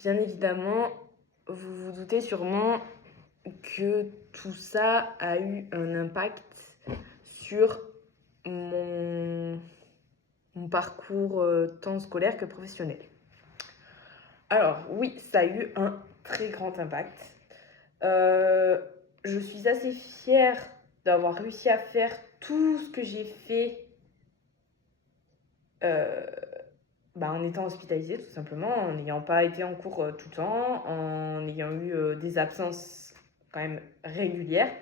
Bien évidemment, vous vous doutez sûrement que tout ça a eu un impact sur mon, mon parcours tant scolaire que professionnel. Alors oui, ça a eu un très grand impact. Je suis assez fière d'avoir réussi à faire tout ce que j'ai fait euh, en étant hospitalisée, tout simplement, en n'ayant pas été en cours tout le temps, en ayant eu des absences quand même régulières.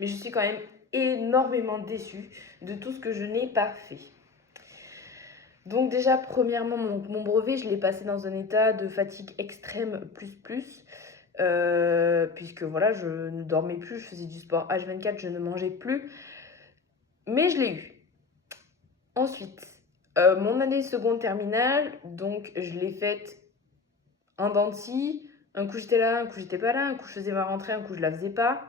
Mais je suis quand même énormément déçue de tout ce que je n'ai pas fait. Donc déjà, premièrement, mon brevet, je l'ai passé dans un état de fatigue extrême puisque voilà, je ne dormais plus, je faisais du sport H24, je ne mangeais plus, mais je l'ai eu. Ensuite, mon année seconde terminale, donc je l'ai faite en dents de scie. Un coup j'étais là, un coup j'étais pas là, un coup je faisais ma rentrée, un coup je la faisais pas.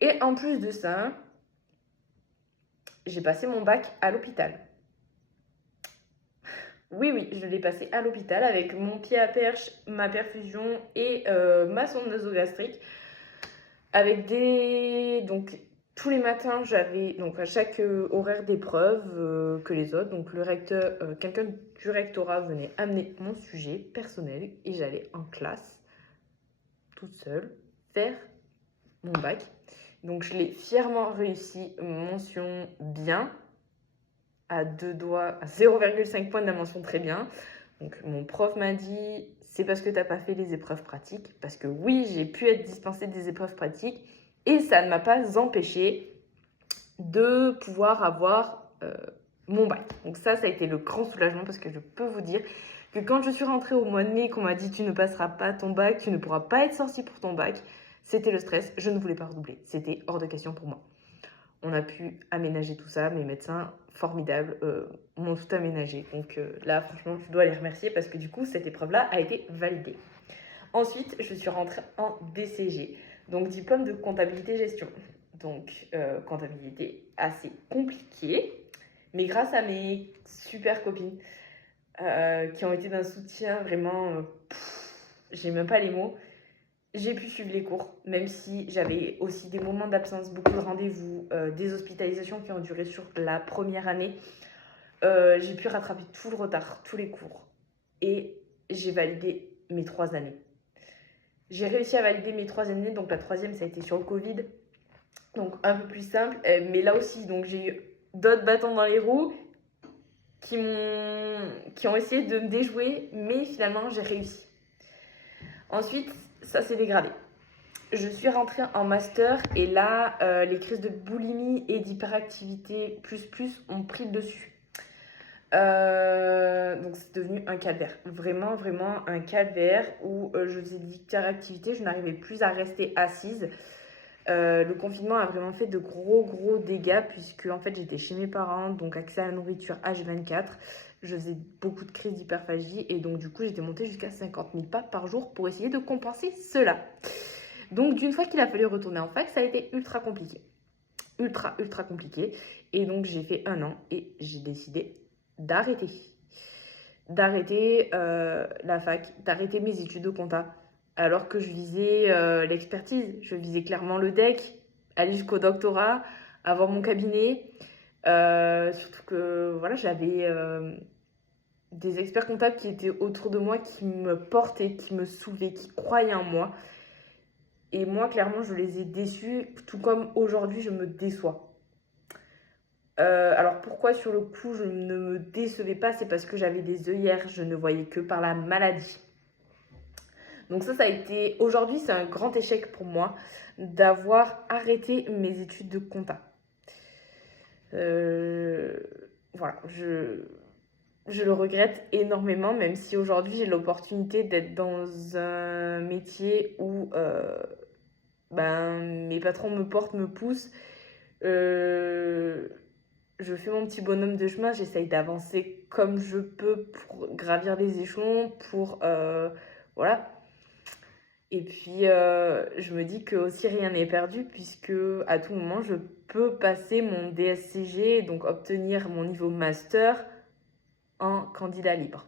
Et en plus de ça, j'ai passé mon bac à l'hôpital. Oui, je l'ai passé à l'hôpital avec mon pied à perche, ma perfusion et ma sonde nasogastrique. Avec des... Donc, tous les matins, j'avais donc à chaque horaire d'épreuve que les autres. Donc, quelqu'un du rectorat venait amener mon sujet personnel et j'allais en classe, toute seule, faire mon bac. Donc, je l'ai fièrement réussi, mention bien, à 0,5 points de la mention très bien. Donc mon prof m'a dit, c'est parce que tu n'as pas fait les épreuves pratiques. Parce que oui, j'ai pu être dispensée des épreuves pratiques et ça ne m'a pas empêché de pouvoir avoir mon bac. Donc ça a été le grand soulagement parce que je peux vous dire que quand je suis rentrée au mois de mai, qu'on m'a dit tu ne passeras pas ton bac, tu ne pourras pas être sortie pour ton bac, c'était le stress, je ne voulais pas redoubler. C'était hors de question pour moi. On a pu aménager tout ça, mes médecins formidables m'ont tout aménagé. Donc là, franchement, je dois les remercier parce que du coup, cette épreuve-là a été validée. Ensuite, je suis rentrée en DCG, donc diplôme de comptabilité gestion. Donc comptabilité assez compliquée, mais grâce à mes super copines qui ont été d'un soutien vraiment, j'ai même pas les mots. J'ai pu suivre les cours, même si j'avais aussi des moments d'absence, beaucoup de rendez-vous, des hospitalisations qui ont duré sur la première année. J'ai pu rattraper tout le retard, tous les cours. Et j'ai validé mes 3 années. J'ai réussi à valider mes 3 années, donc la troisième, ça a été sur le Covid. Donc un peu plus simple, mais là aussi, donc j'ai eu d'autres bâtons dans les roues qui ont essayé de me déjouer, mais finalement, j'ai réussi. Ensuite, ça s'est dégradé. Je suis rentrée en master et là, les crises de boulimie et d'hyperactivité ont pris le dessus. Donc c'est devenu un calvaire. Vraiment, vraiment un calvaire où je faisais de l'hyperactivité, je n'arrivais plus à rester assise. Le confinement a vraiment fait de gros dégâts puisque en fait j'étais chez mes parents, donc accès à la nourriture H24. Je faisais beaucoup de crises d'hyperphagie et donc du coup j'étais montée jusqu'à 50 000 pas par jour pour essayer de compenser cela. Donc d'une fois qu'il a fallu retourner en fac, ça a été ultra compliqué. Ultra compliqué. Et donc j'ai fait 1 an et j'ai décidé d'arrêter. D'arrêter la fac, d'arrêter mes études de compta. Alors que je visais l'expertise, je visais clairement le DEC, aller jusqu'au doctorat, avoir mon cabinet. Surtout que voilà, j'avais des experts comptables qui étaient autour de moi, qui me portaient, qui me soulevaient, qui croyaient en moi. Et moi, clairement, je les ai déçus, tout comme aujourd'hui, je me déçois. Alors pourquoi sur le coup je ne me décevais pas, c'est parce que j'avais des œillères, je ne voyais que par la maladie. Donc ça a été, aujourd'hui c'est un grand échec pour moi d'avoir arrêté mes études de compta. Voilà, je le regrette énormément, même si aujourd'hui j'ai l'opportunité d'être dans un métier où mes patrons me portent, me poussent. Je fais mon petit bonhomme de chemin, j'essaye d'avancer comme je peux pour gravir les échelons, voilà. Et puis, je me dis que aussi rien n'est perdu puisque à tout moment, je peux passer mon DSCG, donc obtenir mon niveau master en candidat libre.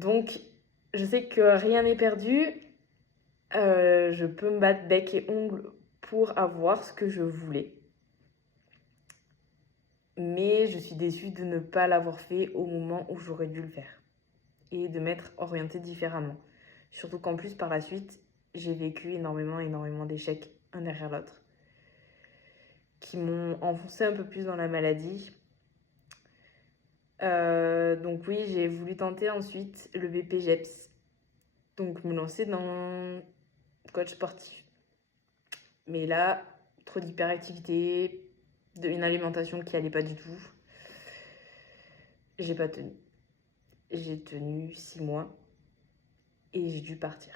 Donc, je sais que rien n'est perdu. Je peux me battre bec et ongles pour avoir ce que je voulais. Mais je suis déçue de ne pas l'avoir fait au moment où j'aurais dû le faire. Et de m'être orientée différemment. Surtout qu'en plus, par la suite, j'ai vécu énormément d'échecs, un derrière l'autre, qui m'ont enfoncé un peu plus dans la maladie. Donc oui, j'ai voulu tenter ensuite le BPGEPS. Donc me lancer dans coach sportif. Mais là, trop d'hyperactivité, une alimentation qui allait pas du tout. J'ai pas tenu. J'ai tenu 6 mois et j'ai dû partir.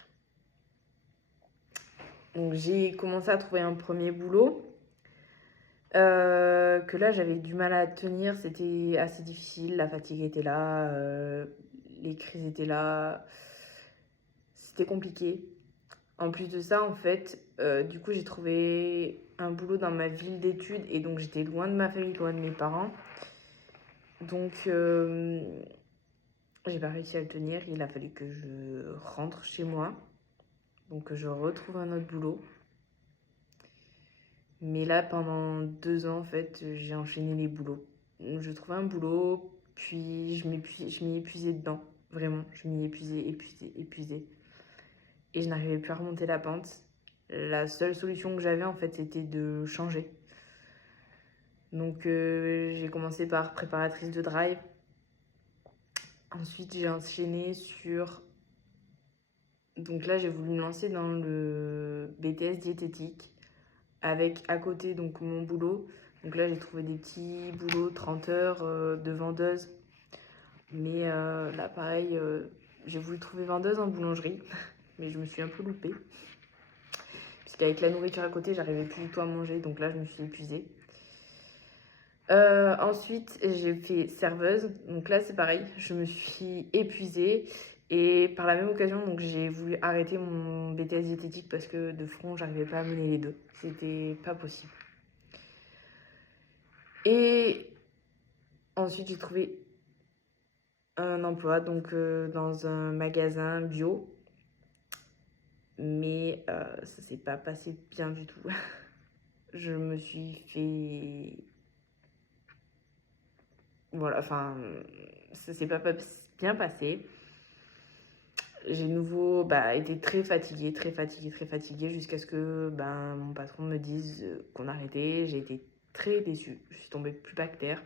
Donc j'ai commencé à trouver un premier boulot. Que là j'avais du mal à tenir, c'était assez difficile, la fatigue était là, les crises étaient là, c'était compliqué. En plus de ça, en fait, du coup j'ai trouvé un boulot dans ma ville d'études et donc j'étais loin de ma famille, loin de mes parents. Donc j'ai pas réussi à le tenir, il a fallu que je rentre chez moi, donc que je retrouve un autre boulot. Mais là, pendant 2 ans, en fait, j'ai enchaîné les boulots. Je trouvais un boulot, puis je m'y épuisais dedans. Vraiment, je m'y épuisais. Et je n'arrivais plus à remonter la pente. La seule solution que j'avais, en fait, c'était de changer. Donc, j'ai commencé par préparatrice de drive. Ensuite, j'ai enchaîné sur... Donc là, j'ai voulu me lancer dans le BTS diététique, avec à côté donc mon boulot. Donc là, j'ai trouvé des petits boulots, 30 heures de vendeuse. Mais là, pareil, j'ai voulu trouver vendeuse en boulangerie, mais je me suis un peu loupée. Puisqu'avec la nourriture à côté, j'arrivais plus du tout à manger, donc là, je me suis épuisée. Ensuite, j'ai fait serveuse. Donc là, c'est pareil, je me suis épuisée. Et par la même occasion, donc j'ai voulu arrêter mon BTS diététique parce que de front, j'arrivais pas à mener les deux. C'était pas possible. Et ensuite, j'ai trouvé un emploi donc dans un magasin bio. Mais ça s'est pas passé bien du tout. Je me suis fait... Voilà, enfin, ça s'est pas bien passé. J'ai de nouveau été très fatiguée jusqu'à ce que mon patron me dise qu'on arrêtait. J'ai été très déçue. Je suis tombée plus bas que terre.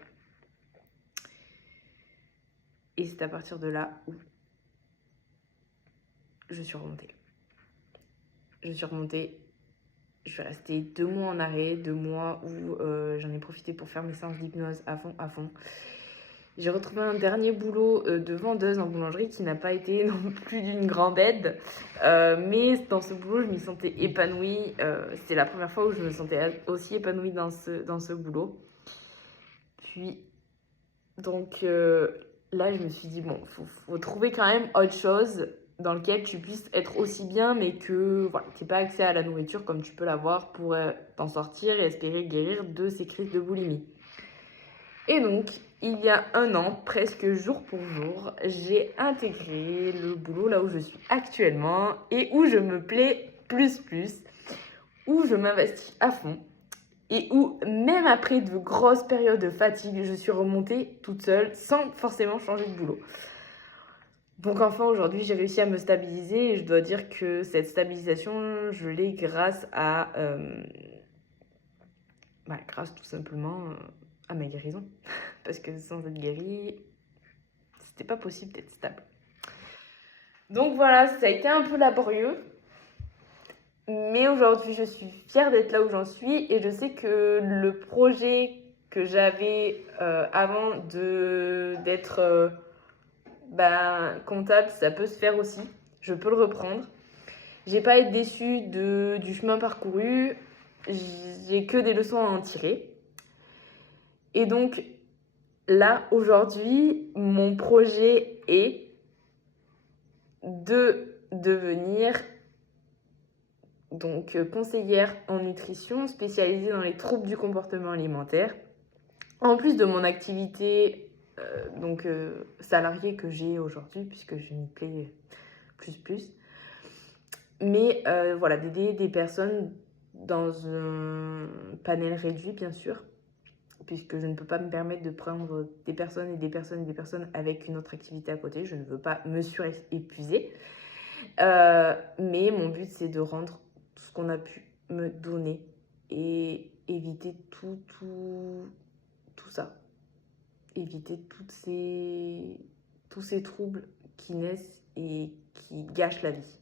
Et c'est à partir de là où je suis remontée. Je suis restée 2 mois en arrêt, 2 mois où j'en ai profité pour faire mes séances d'hypnose à fond. J'ai retrouvé un dernier boulot de vendeuse en boulangerie qui n'a pas été non plus d'une grande aide. Mais dans ce boulot, je m'y sentais épanouie. C'est la première fois où je me sentais aussi épanouie dans ce boulot. Puis, donc là, je me suis dit, bon, faut trouver quand même autre chose dans lequel tu puisses être aussi bien, mais que voilà, tu n'aies pas accès à la nourriture comme tu peux l'avoir pour t'en sortir et espérer guérir de ces crises de boulimie. Et donc, il y a 1 an, presque jour pour jour, j'ai intégré le boulot là où je suis actuellement et où je me plais plus, où je m'investis à fond et où, même après de grosses périodes de fatigue, je suis remontée toute seule sans forcément changer de boulot. Donc enfin, aujourd'hui, j'ai réussi à me stabiliser et je dois dire que cette stabilisation, je l'ai grâce à... grâce tout simplement à ma guérison. Parce que sans être guérie, c'était pas possible d'être stable. Donc voilà, ça a été un peu laborieux. Mais aujourd'hui, je suis fière d'être là où j'en suis. Et je sais que le projet que j'avais avant d'être comptable, ça peut se faire aussi. Je peux le reprendre. J'ai pas été déçue du chemin parcouru. J'ai que des leçons à en tirer. Et donc, là, aujourd'hui, mon projet est de devenir donc conseillère en nutrition spécialisée dans les troubles du comportement alimentaire. En plus de mon activité salariés que j'ai aujourd'hui, puisque je m'y plais plus. Mais voilà, d'aider des personnes dans un panel réduit, bien sûr, puisque je ne peux pas me permettre de prendre des personnes et des personnes et des personnes avec une autre activité à côté. Je ne veux pas me surépuiser. Mais mon but, c'est de rendre tout ce qu'on a pu me donner et éviter tout ça. Éviter tous ces troubles qui naissent et qui gâchent la vie.